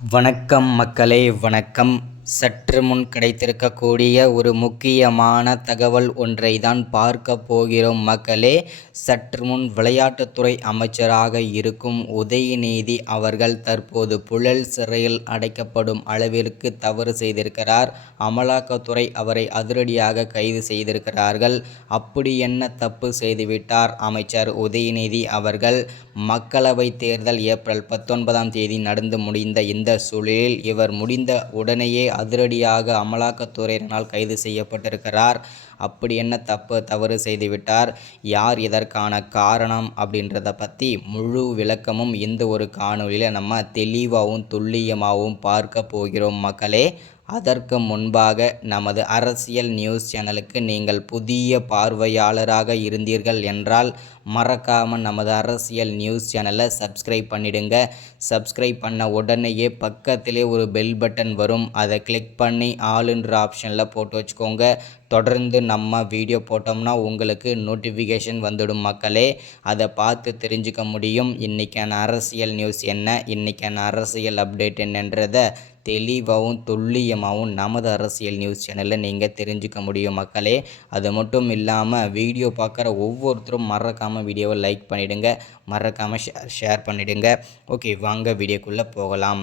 வணக்கம் மக்களே வணக்கம். சற்று முன் கிடைத்திருக்கக்கூடிய ஒரு முக்கியமான தகவல் ஒன்றை தான் பார்க்க போகிறோம். மக்களே சற்று முன் விளையாட்டுத்துறை அமைச்சராக இருக்கும் உதயநிதி அவர்கள் தற்போது புழல் சிறையில் அடைக்கப்படும் அளவிற்கு தவறு செய்திருக்கிறார். அமலாக்கத்துறை அவரை அதிரடியாக கைது செய்திருக்கிறார்கள். அப்படி என்ன தப்பு செய்துவிட்டார் அமைச்சர் உதயநிதி அவர்கள்? மக்களவை தேர்தல் ஏப்ரல் பத்தொன்பதாம் தேதி நடந்து முடிந்த இந்த சூழலில் இவர் முடிந்த உடனேயே அதிரடியாக அமலாக்கத்துறையினால் கைது செய்யப்பட்டிருக்கிறார். அப்படி என்ன தப்பு தவறு செய்துவிட்டார்? யார் இதற்கான காரணம் அப்படின்றத பற்றி முழு விளக்கமும் இந்த ஒரு காணொலியில் நம்ம தெளிவாகவும் துல்லியமாகவும் பார்க்க போகிறோம் மக்களே. அதற்கு முன்பாக நமது அரசியல் நியூஸ் சேனலுக்கு நீங்கள் புதிய பார்வையாளராக இருந்தீர்கள் என்றால் மறக்காமல் நமது அரசியல் நியூஸ் சேனலை சப்ஸ்கிரைப் பண்ணிடுங்க. சப்ஸ்கிரைப் பண்ண உடனேயே பக்கத்திலே ஒரு பெல் பட்டன் வரும். அதை கிளிக் பண்ணி ஆளுன்ற ஆப்ஷனில் போட்டு வச்சுக்கோங்க. தொடர்ந்து நம்ம வீடியோ போட்டோம்னா உங்களுக்கு நோட்டிஃபிகேஷன் வந்துடும் மக்களே. அதை பார்த்து தெரிஞ்சுக்க முடியும். இன்றைக்கான அரசியல் நியூஸ் என்ன? இன்றைக்கான அரசியல் அப்டேட் என்னன்றதை தெளிவாகவும் துல்லியமாகவும் நமது அரசியல் நியூஸ் சேனலில் நீங்கள் தெரிஞ்சுக்க முடியும் மக்களே. அது மட்டும் இல்லாமல் வீடியோ பார்க்குற ஒவ்வொருத்தரும் மறக்காமல் வீடியோவை லைக் பண்ணிவிடுங்க மறக்காமல் ஷேர் ஷேர் பண்ணிவிடுங்க ஓகே வாங்க வீடியோக்குள்ளே போகலாம்.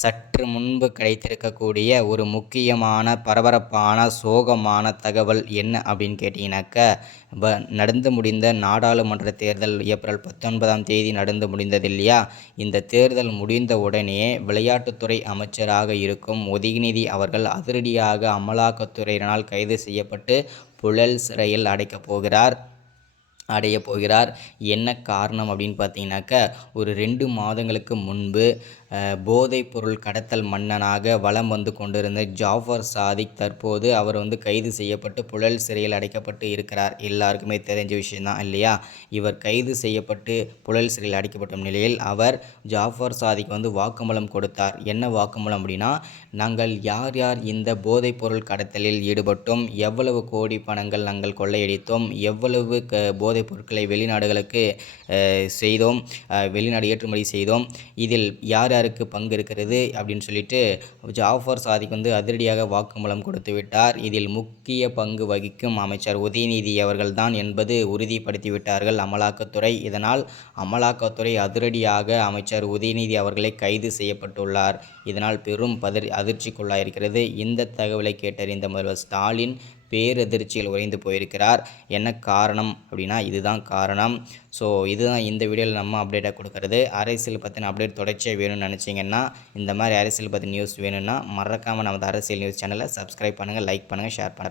சற்று முன்பு கிடைத்திருக்கக்கூடிய ஒரு முக்கியமான பரபரப்பான சோகமான தகவல் என்ன அப்படின்னு கேட்டிங்கனாக்க நடந்து முடிந்த நாடாளுமன்ற தேர்தல் ஏப்ரல் பத்தொன்பதாம் தேதி நடந்து முடிந்தது இல்லையா இந்த தேர்தல் முடிந்த உடனே விளையாட்டுத்துறை அமைச்சராக இருக்கும் உதயநிதி அவர்கள் அதிரடியாக அமலாக்கத்துறையினால் கைது செய்யப்பட்டு புழல் சிறையில் அடைக்கப் போகிறார். அடைய போகிறார். என்ன காரணம் அப்படின்னு பார்த்தீங்கன்னாக்க ஒரு ரெண்டு மாதங்களுக்கு முன்பு போதைப்பொருள் கடத்தல் மன்னனாக வலம் வந்து கொண்டிருந்த ஜாஃபர் சாதிக் தற்போது அவர் வந்து கைது செய்யப்பட்டு புழல் சிறையில் அடைக்கப்பட்டு இருக்கிறார். எல்லாருக்குமே தெரிஞ்ச விஷயந்தான் இல்லையா? இவர் கைது செய்யப்பட்டு புழல் சிறையில் அடைக்கப்பட்ட நிலையில் அவர் ஜாஃபர் சாதிக் வந்து வாக்குமூலம் கொடுத்தார். என்ன வாக்குமூலம் அப்படின்னா நாங்கள் யார் யார் இந்த போதைப்பொருள் கடத்தலில் ஈடுபட்டோம் எவ்வளவு கோடி பணங்கள் நாங்கள் கொள்ளையடித்தோம் எவ்வளவு க போதைப் பொருட்களை வெளிநாடுகளுக்கு செய்தோம். வெளிநாடு ஏற்றுமதி செய்தோம். இதில் யார் யாருக்கு பங்கு இருக்கிறது அப்படின்னு சொல்லிட்டு ஜாஃபர் சாதிக் வந்து அதிரடியாக வாக்குமூலம் கொடுத்து விட்டார். இதில் முக்கிய பங்கு வகிக்கும் அமைச்சர் உதயநிதி அவர்கள்தான் என்பது உறுதிப்படுத்திவிட்டார்கள் அமலாக்கத்துறை. இதனால் அமலாக்கத்துறை அதிரடியாக அமைச்சர் உதயநிதி அவர்களை கைது செய்யப்பட்டுள்ளார். இதனால் பெரும் பதறி அதிர்ச்சிக்குள்ளாயிருக்கிறது. இந்த தகவலை கேட்டறிந்த முதல்வர் ஸ்டாலின் பேரதிர்ச்சியில் உறைந்து போயிருக்கிறார். என்ன காரணம் அப்படின்னா இதுதான் காரணம். ஸோ இதுதான் இந்த வீடியோவில் நம்ம அப்டேட்டாக கொடுக்கறது. அரசியல் பற்றின அப்டேட் தொடர்ச்சியாக வேணும்னு நினச்சிங்கன்னா இந்த மாதிரி அரசியல் பற்றி நியூஸ் வேணும்னா மறக்காமல் நமது அரசியல் நியூஸ் சேனலை சப்ஸ்கிரைப் பண்ணுங்கள் லைக் பண்ணுங்கள் ஷேர் பண்ணுங்கள்